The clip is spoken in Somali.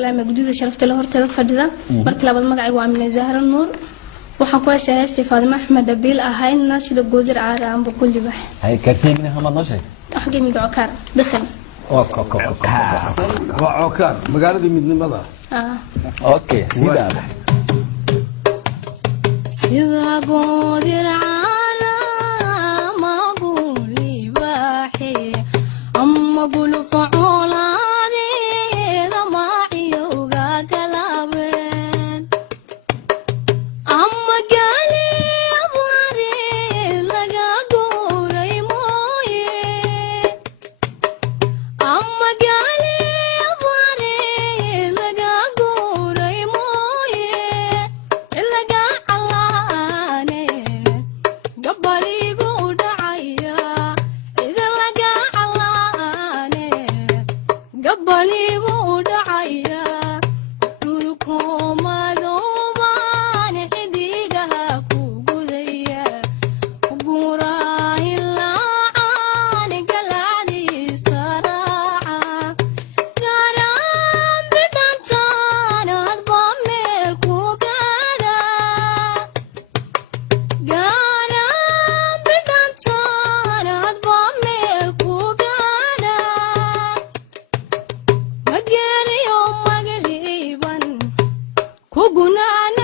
لما جديدة شرفت له هرتي فديدا markii labaad magacaygu waa Amina Zahra Nuur waxaan ku heesay Faadima Axmed Dabil ahayn naashida goodir caara aan boqol libax هاي كاتين هم النشاط waxaan mid cokar dakhil وعكار مقالدي من ماذا اوكي سيدا sida goodir caara ma boqol libax amma qulu fauladeeda ma iyuga galabeen amma gali abari laga gooray mooye amma gali abari laga gooray mooye ilaga calaane gabaligu dhacaya idalaga calaane gabaligu dhacaya dhulkoomadooban xidigaha ku gudaya guraahilaacaan galacdiisa raaca gaaraan bidhantaan hadba meel ku gaada gaaraan bidhantaan hadba meel ku gaada mageliyo magaliiban ku gunaana